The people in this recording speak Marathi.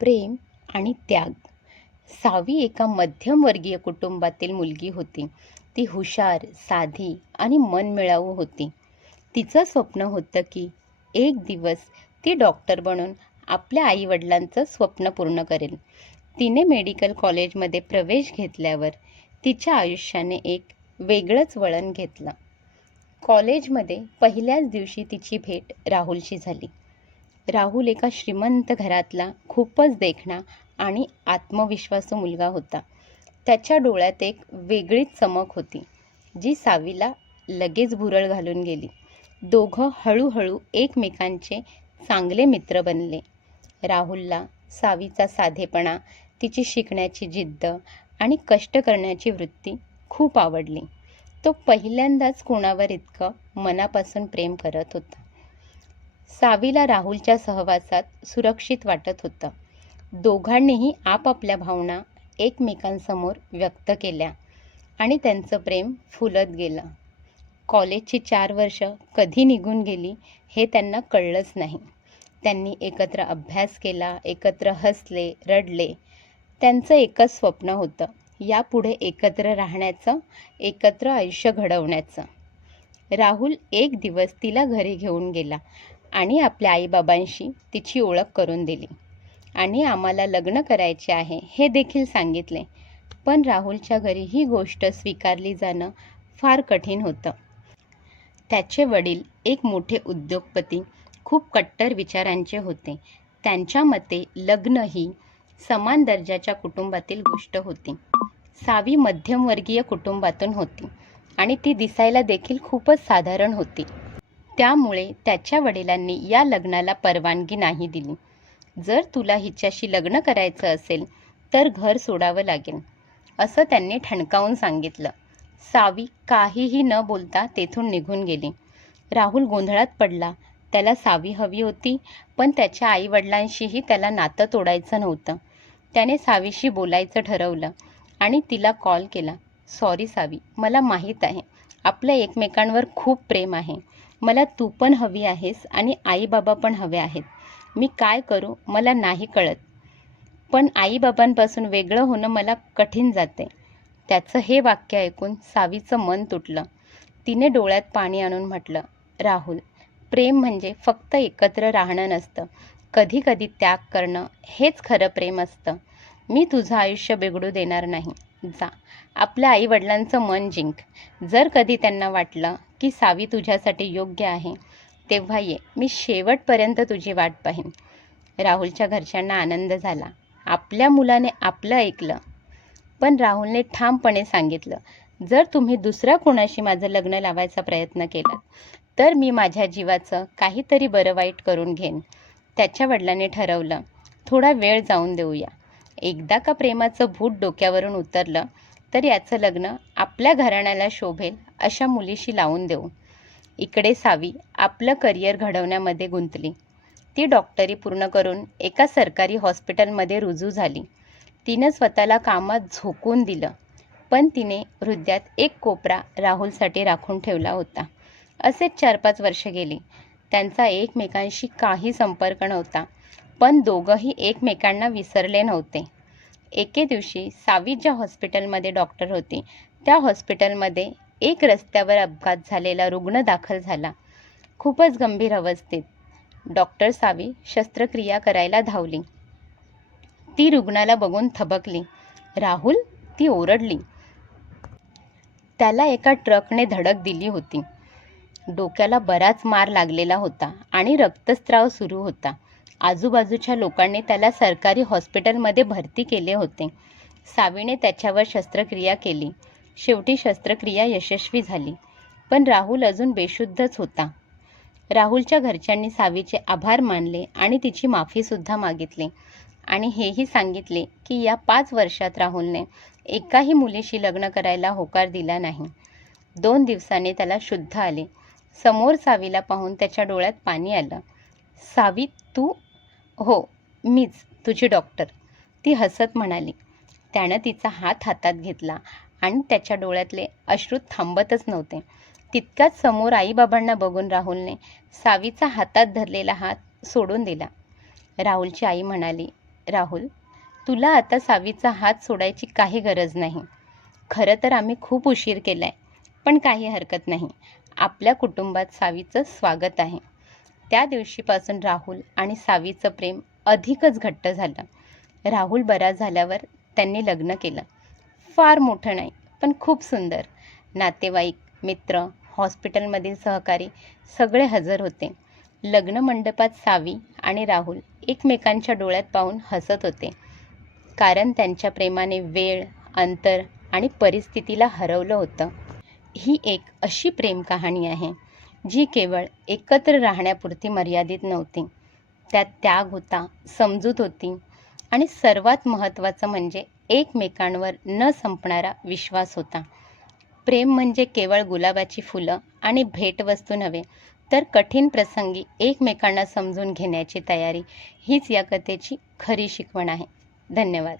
प्रेम आणि त्याग. सावी एका मध्यमवर्गीय कुटुंबातील मुलगी होती. ती हुशार, साधी आणि मनमिळाऊ होती. तिचं स्वप्न होतं की एक दिवस ती डॉक्टर बनून आपल्या आईवडिलांचं स्वप्न पूर्ण करेल. तिने मेडिकल कॉलेजमध्ये प्रवेश घेतल्यावर तिच्या आयुष्याने एक वेगळंच वळण घेतलं. कॉलेजमध्ये पहिल्याच दिवशी तिची भेट राहुलशी झाली. राहुल एका श्रीमंत घरातला खूपच देखणा आणि आत्मविश्वासू मुलगा होता. त्याच्या डोळ्यात एक वेगळीच चमक होती, जी सावीला लगेच भुरळ घालून गेली. दोघं हळूहळू एकमेकांचे चांगले मित्र बनले. राहुलला सावीचा साधेपणा, तिची शिकण्याची जिद्द आणि कष्ट करण्याची वृत्ती खूप आवडली. तो पहिल्यांदाच कोणावर इतकं मनापासून प्रेम करत होता. सावीला राहुलच्या सहवासात सुरक्षित वाटत होतं. दोघांनीही आपापल्या भावना एकमेकांसमोर व्यक्त केल्या आणि त्यांचं प्रेम फुलत गेलं. कॉलेजची 4 वर्ष कधी निघून गेली हे त्यांना कळलंच नाही. त्यांनी एकत्र अभ्यास केला, एकत्र हसले, रडले. त्यांचं एकच स्वप्न होतं, यापुढे एकत्र राहण्याचं, एकत्र आयुष्य घडवण्याचं. राहुल एक दिवस तिला घरी घेऊन गेला आणि आपल्या आईबाबांशी तिची ओळख करून दिली आणि आम्हाला लग्न करायचे आहे हे देखील सांगितले. पण राहुलच्या घरी ही गोष्ट स्वीकारली जाणं फार कठीण होतं. त्याचे वडील एक मोठे उद्योगपती, खूप कट्टर विचारांचे होते. त्यांच्या मते लग्न ही समान दर्जाच्या कुटुंबातील गोष्ट होती. सावी मध्यमवर्गीय कुटुंबातून होती आणि ती दिसायला देखील खूपच साधारण होती. त्यामुळे त्याच्या वडिलांनी या लग्नाला परवानगी नाही दिली. जर तुला हिच्याशी लग्न करायचं असेल तर घर सोडावं लागेल, असं त्यांनी ठणकावून सांगितलं. सावी काहीही न बोलता तेथून निघून गेली. राहुल गोंधळात पडला. त्याला सावी हवी होती, पण त्याच्या आईवडिलांशीही त्याला नातं तोडायचं नव्हतं. त्याने सावीशी बोलायचं ठरवलं आणि तिला कॉल केला. सॉरी सावी, मला माहीत आहे आपलं एकमेकांवर खूप प्रेम आहे. मला तू पण हवी आहेस आणि आईबाबा पण हवे आहेत. मी काय करू मला नाही कळत, पण आईबाबांपासून वेगळं होणं मला कठीण जाते. त्याचं हे वाक्य ऐकून सावीचं मन तुटलं. तिने डोळ्यात पाणी आणून म्हटलं, राहुल, प्रेम म्हणजे फक्त एकत्र राहणं नसतं. कधी कधी त्याग करणं हेच खरं प्रेम असतं. मी तुझं आयुष्य बिघडू देणार नाही. जा, आपल्या आईवडिलांचं मन जिंक. जर कधी त्यांना वाटलं की सावी तुझ्यासाठी योग्य आहे, तेव्हा ये. मी शेवटपर्यंत तुझी वाट पाहीन. राहुलच्या घरच्यांना आनंद झाला. आपल्या मुलाने आपलं ऐकलं. पण राहुलने ठामपणे सांगितलं, जर तुम्ही दुसऱ्या कोणाशी माझं लग्न लावायचा प्रयत्न केला तर मी माझ्या जीवाचं काहीतरी बरं वाईट करून घेईन. त्याच्या वडिलांनी ठरवलं, थोडा वेळ जाऊन देऊया. एकदा का प्रेमाचं भूत डोक्यावरून उतरलं तर याचं लग्न आपल्या घराण्याला शोभेल अशा मुलीशी लावून देऊ. इकडे सावी आपलं करिअर घडवण्यामध्ये गुंतली. ती डॉक्टरी पूर्ण करून एका सरकारी हॉस्पिटलमध्ये रुजू झाली. तिनं स्वतःला कामात झोकून दिलं, पण तिने हृदयात एक कोपरा राहुलसाठी राखून ठेवला होता. असेच 4-5 वर्ष गेली. त्यांचा एकमेकांशी काही संपर्क नव्हता, पण दोघंही एकमेकांना विसरले नव्हते. एके दिवशी सावी ज्या हॉस्पिटलमध्ये डॉक्टर होती, त्या हॉस्पिटलमध्ये एक रस्त्यावर अपघात झालेला रुग्ण दाखल झाला. खूपच गंभीर अवस्थेत. डॉक्टर सावी शस्त्रक्रिया करायला धावली. ती रुग्णाला बघून थबकली. राहुल, ती ओरडली. त्याला एका ट्रकने धडक दिली होती. डोक्याला बराच मार लागलेला होता आणि रक्तस्राव सुरू होता. आजूबाजूच्या लोकांनी त्याला सरकारी हॉस्पिटलमध्ये भरती केले होते. सावीने त्याच्यावर शस्त्रक्रिया केली. शेवटी शस्त्रक्रिया यशस्वी झाली, पण राहुल अजून बेशुद्धच होता. राहुलच्या घरच्यांनी सावीचे आभार मानले आणि तिची माफीसुद्धा मागितली आणि हेही सांगितले की या 5 वर्षात राहुलने एकाही मुलीशी लग्न करायला होकार दिला नाही. 2 दिवसांनी त्याला शुद्ध आले. समोर सावीला पाहून त्याच्या डोळ्यात पाणी आलं. सावी, तू? हो, मीच, तुझी डॉक्टर, ती हसत म्हणाली. त्यानं तिचा हात हातात घेतला आणि त्याच्या डोळ्यातले अश्रू थांबतच नव्हते. तितक्याच समोर आईबाबांना बघून राहुलने सावीचा हातात धरलेला हात सोडून दिला. राहुलची आई म्हणाली, राहुल, तुला आता सावीचा हात सोडायची काही गरज नाही. खरं तर आम्ही खूप उशीर केलाय, पण काही हरकत नाही. आपल्या कुटुंबात सावीचं स्वागत आहे. त्या दिवशीपासून राहुल आणि सावीचं प्रेम अधिकच घट्ट झालं. राहुल बरा झाल्यावर त्यांनी लग्न केलं. फार मोठं नाही, पण खूप सुंदर. नातेवाईक, मित्र, हॉस्पिटलमधील सहकारी सगळे हजर होते. लग्न मंडपात सावी आणि राहुल एकमेकांच्या डोळ्यात पाहून हसत होते, कारण त्यांच्या प्रेमाने वेळ, अंतर आणि परिस्थितीला हरवलं होतं. ही एक अशी प्रेम कहाणी आहे जी केवळ एकत्र राहण्यापुरती मर्यादित नव्हती. त्यात त्याग होता, समजूत होती आणि सर्वात महत्त्वाचं म्हणजे एकमेकांवर न संपणारा विश्वास होता. प्रेम म्हणजे केवळ गुलाबाची फुलं आणि भेटवस्तू नव्हे, तर कठीण प्रसंगी एकमेकांना समजून घेण्याची तयारी हीच या कथेची खरी शिकवण आहे. धन्यवाद.